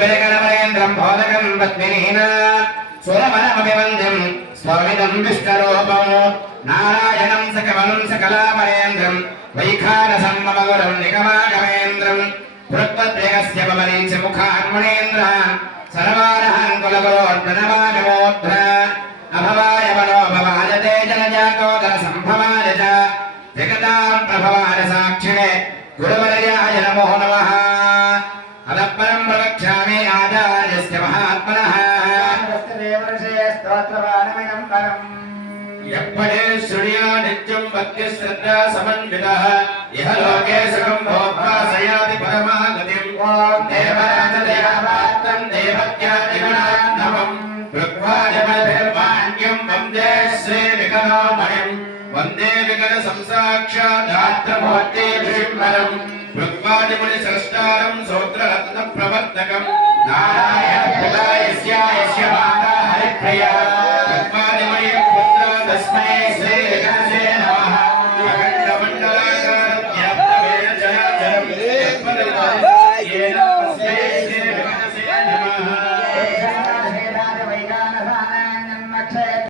वेदकरमरेन्द्रं भोदकं पद्मिनीना सुरवरमभिवन्द्यं स्वामिनं विष्णुरूपं नारायणं सकमलं सकलामरेन्द्रं वैखानसं मम गुरुं निगमागमेन्द्रं पुरत्वद्वेगस्य पवनीच मुखान्मणेन्द्रान् सर्वारहान् कुलगुरोन् प्रणमामि अभवाय मनोभवाय ते जनजाकोदरसम्भवाय च जगतां प्रभवाय साक्षिणे गुरुवर्याय नमो नमः। अदपरं प्रवक्ष्यामि आचार्यस्य महात्मनः स्तोत्रवानमिदं परम् यप्पठे शृणुया नित्यं भक्तिश्रद्धा समन्वितः इह लोके सुखं भोक्त्वा सयाति परमागतिं देवराजदयापात्रं देवत्यादिगुणान्नवं ऋग्वाजमभिर्वाण्यं वन्दे श्रीविकनोमणिं वन्दे विकनसंसाक्षादात्रमूर्ते विशिम्बरम् ऋग्वाजमुनिसृष्टारं सूत्ररत्नप्रवर्तकं